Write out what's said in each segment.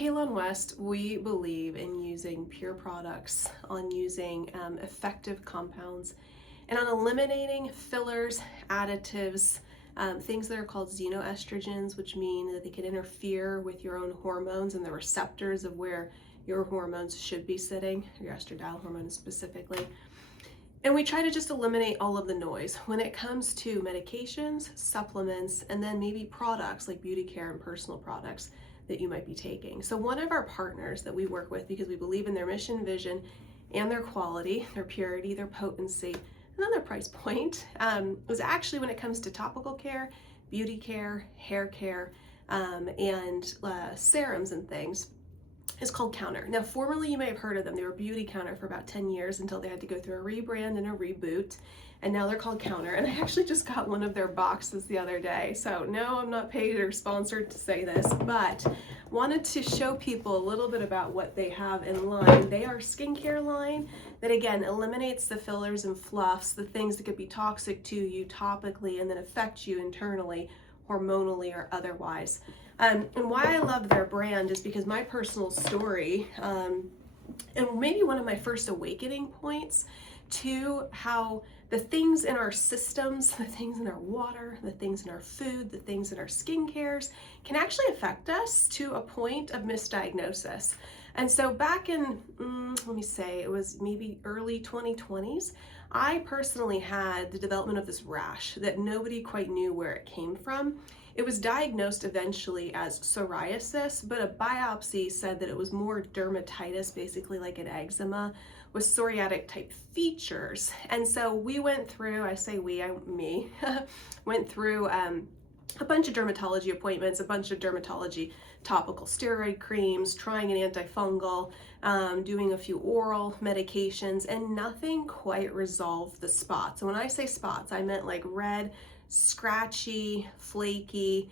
Kalon West, we believe in using pure products, on using effective compounds, and on eliminating fillers, additives, things that are called xenoestrogens, which mean that they can interfere with your own hormones and the receptors of where your hormones should be sitting, your estradiol hormones specifically. And we try to just eliminate all of the noise when it comes to medications, supplements, and then maybe products like beauty care and personal products that you might be taking. So one of our partners that we work with, because we believe in their mission, vision, and their quality, their purity, their potency, and then their price point, was actually when it comes to topical care, beauty care, hair care, and serums and things, is called Counter. Now, formerly you may have heard of them. They were Beauty Counter for about 10 years until they had to go through a rebrand and a reboot. And now they're called Counter. And I actually just got one of their boxes the other day. So no, I'm not paid or sponsored to say this, but wanted to show people a little bit about what they have in line. They are a skincare line that, again, eliminates the fillers and fluffs, the things that could be toxic to you topically and then affect you internally, hormonally or otherwise. And why I love their brand is because my personal story, and maybe one of my first awakening points to how the things in our systems, the things in our water, the things in our food, the things in our skincares can actually affect us to a point of misdiagnosis. And so back in, let me say, it was maybe early 2020s, I personally had the development of this rash that nobody quite knew where it came from. It was diagnosed eventually as psoriasis, but a biopsy said that it was more dermatitis, basically like an eczema, with psoriatic type features. And so we went through, I say we, me, went through a bunch of dermatology appointments, a bunch of dermatology topical steroid creams, trying an antifungal, doing a few oral medications, and nothing quite resolved the spots. And when I say spots, I meant like red, scratchy, flaky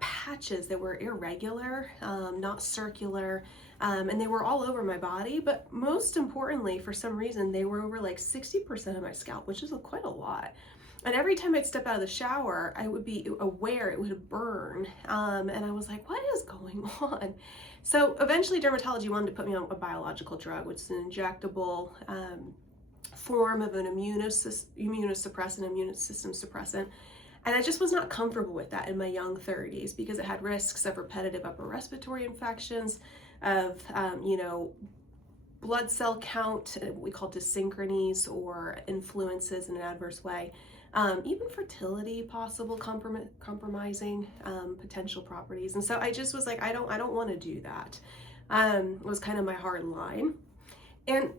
patches that were irregular, not circular, and they were all over my body. But most importantly, for some reason, they were over like 60% of my scalp, which is quite a lot. And every time I'd step out of the shower, I would be aware it would burn. And I was like, what is going on? So eventually dermatology wanted to put me on a biological drug, which is an injectable form of an immunosuppressant, immune system suppressant. And I just was not comfortable with that in my young 30s because it had risks of repetitive upper respiratory infections, of, blood cell count, what we call dysynchronies or influences in an adverse way. Even fertility, possible compromising potential properties. And so I just was like, I don't want to do that. Was kind of my hard line. And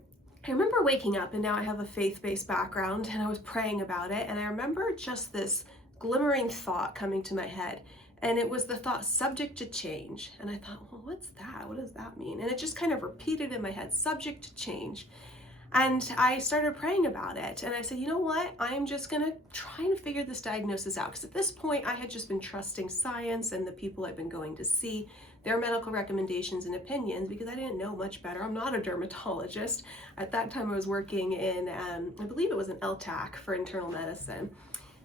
I remember waking up, and now I have a faith-based background, and I was praying about it, and I remember just this glimmering thought coming to my head, and it was the thought, subject to change. And I thought, well, what's that? What does that mean? And it just kind of repeated in my head, subject to change. And I started praying about it, and I said, you know what? I'm just gonna try and figure this diagnosis out, because at this point I had just been trusting science and the people I've been going to see, their medical recommendations and opinions, because I didn't know much better. I'm not a dermatologist. At that time I was working in, I believe it was an LTAC for internal medicine.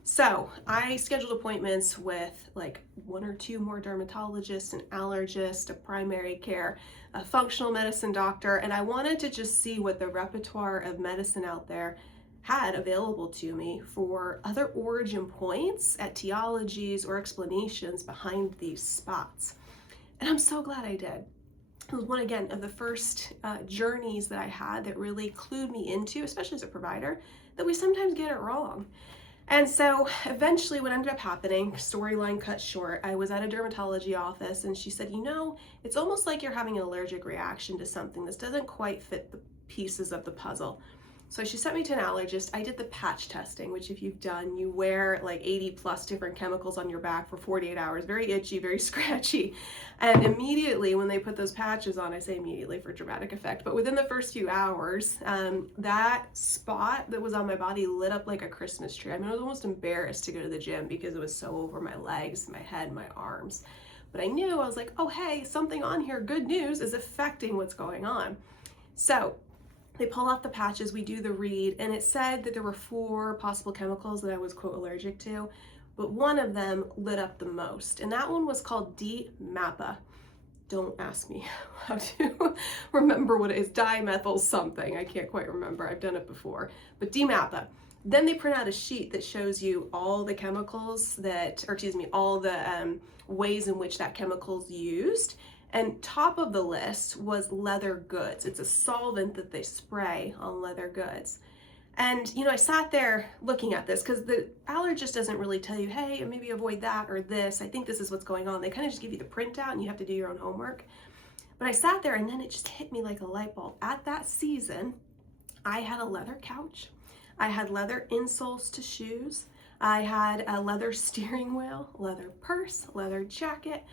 So I scheduled appointments with like one or two more dermatologists, an allergist, a primary care, a functional medicine doctor, and I wanted to just see what the repertoire of medicine out there had available to me for other origin points, etiologies, or explanations behind these spots. And I'm so glad I did. It was one, again, of the first journeys that I had that really clued me into, especially as a provider, that we sometimes get it wrong. And so eventually what ended up happening, storyline cut short, I was at a dermatology office and she said, it's almost like you're having an allergic reaction to something. This doesn't quite fit the pieces of the puzzle. So she sent me to an allergist. I did the patch testing, which if you've done, you wear like 80 plus different chemicals on your back for 48 hours, very itchy, very scratchy. And immediately when they put those patches on, I say immediately for dramatic effect, but within the first few hours, that spot that was on my body lit up like a Christmas tree. I mean, I was almost embarrassed to go to the gym because it was so over my legs, my head, my arms. But I knew, I was like, oh, hey, something on here, good news, is affecting what's going on. So they pull off the patches, we do the read, and it said that there were 4 possible chemicals that I was, quote, allergic to, but one of them lit up the most, and that one was called D-MAPA. Don't ask me how to remember what it is. Dimethyl something. I can't quite remember. I've done it before. But DMAPA. Then they print out a sheet that shows you all the chemicals that, or excuse me, all the ways in which that chemical's used. And top of the list was leather goods. It's a solvent that they spray on leather goods. And, I sat there looking at this because the allergist doesn't really tell you, hey, maybe avoid that or this. I think this is what's going on. They kind of just give you the printout and you have to do your own homework. But I sat there and then it just hit me like a light bulb. At that season, I had a leather couch. I had leather insoles to shoes. I had a leather steering wheel, leather purse, leather jacket.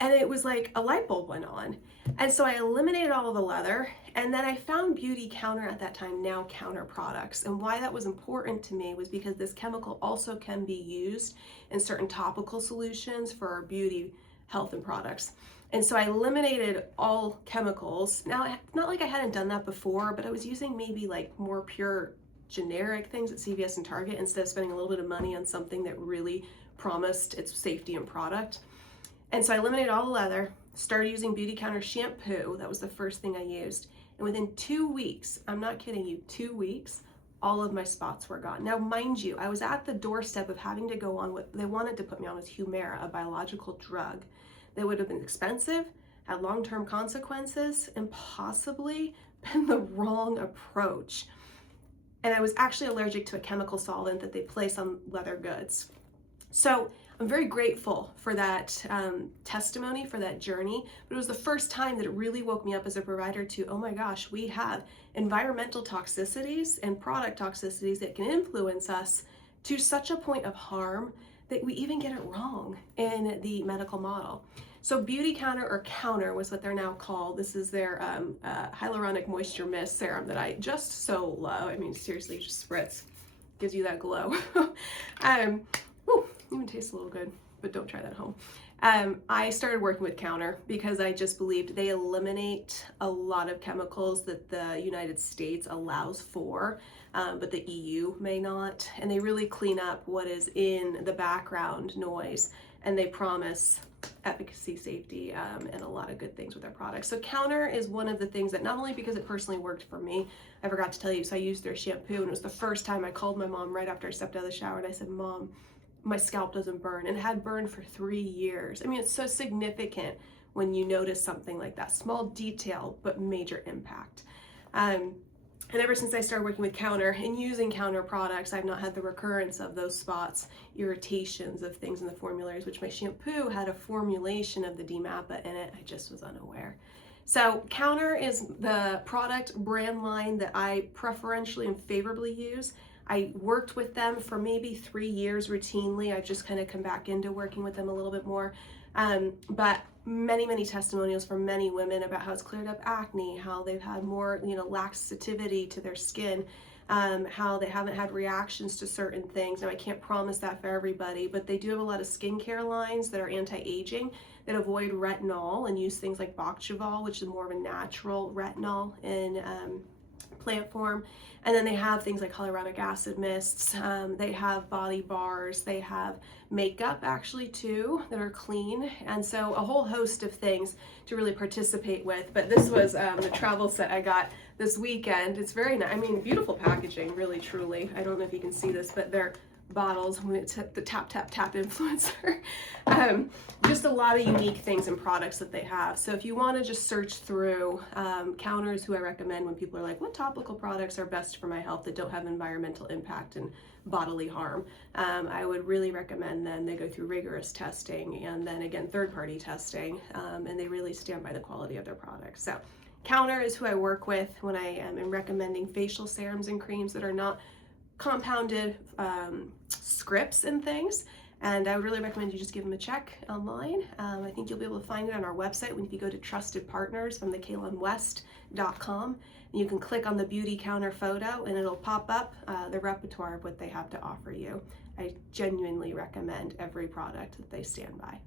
And it was like a light bulb went on. And so I eliminated all of the leather, and then I found Beauty Counter at that time, now Counter products. And why that was important to me was because this chemical also can be used in certain topical solutions for our beauty, health, and products. And so I eliminated all chemicals. Now, it's not like I hadn't done that before, but I was using maybe like more pure generic things at CVS and Target instead of spending a little bit of money on something that really promised its safety and product. And so I eliminated all the leather, started using Beauty Counter shampoo. That was the first thing I used. And within 2 weeks, I'm not kidding you, 2 weeks, all of my spots were gone. Now, mind you, I was at the doorstep of having to go on what they wanted to put me on was Humira, a biological drug that would have been expensive, had long-term consequences, and possibly been the wrong approach. And I was actually allergic to a chemical solvent that they place on leather goods. So I'm very grateful for that testimony, for that journey, but it was the first time that it really woke me up as a provider to, oh my gosh, we have environmental toxicities and product toxicities that can influence us to such a point of harm that we even get it wrong in the medical model. So Beauty Counter, or Counter was what they're now called. This is their hyaluronic moisture mist serum that I just so love. I mean, seriously, just spritz, gives you that glow. Even tastes a little good, but don't try that at home. I started working with Counter because I just believed they eliminate a lot of chemicals that the United States allows for, but the EU may not. And they really clean up what is in the background noise, and they promise efficacy, safety, and a lot of good things with their products. So Counter is one of the things that, not only because it personally worked for me, I forgot to tell you, so I used their shampoo, and it was the first time I called my mom right after I stepped out of the shower, and I said, Mom, my scalp doesn't burn, and it had burned for 3 years. I mean, it's so significant when you notice something like that. Small detail, but major impact. And ever since I started working with Counter and using Counter products, I've not had the recurrence of those spots, irritations of things in the formularies, which my shampoo had a formulation of the DMAPA in it. I just was unaware. So Counter is the product brand line that I preferentially and favorably use. I worked with them for maybe 3 years routinely. I've just kind of come back into working with them a little bit more. But many testimonials from many women about how it's cleared up acne, how they've had more, laxativity to their skin, how they haven't had reactions to certain things. Now, I can't promise that for everybody, but they do have a lot of skincare lines that are anti-aging that avoid retinol and use things like bok choy, which is more of a natural retinol in plant form. And then they have things like hyaluronic acid mists, they have body bars, they have makeup actually too that are clean, and so a whole host of things to really participate with. But this was the travel set I got this weekend. It's very nice. I mean, beautiful packaging, really truly. I don't know if you can see this, but they're bottles. I'm going to the tap influencer. Just a lot of unique things and products that they have. So if you want to just search through Counters, who I recommend when people are like, what topical products are best for my health that don't have environmental impact and bodily harm, I would really recommend them. They go through rigorous testing and then again third-party testing, and they really stand by the quality of their products. So Counter is who I work with when I am recommending facial serums and creams that are not compounded scripts and things, and I would really recommend you just give them a check online. I think you'll be able to find it on our website when you go to Trusted Partners from thekalonwest.com, and you can click on the Beauty Counter photo and it'll pop up the repertoire of what they have to offer you. I genuinely recommend every product that they stand by.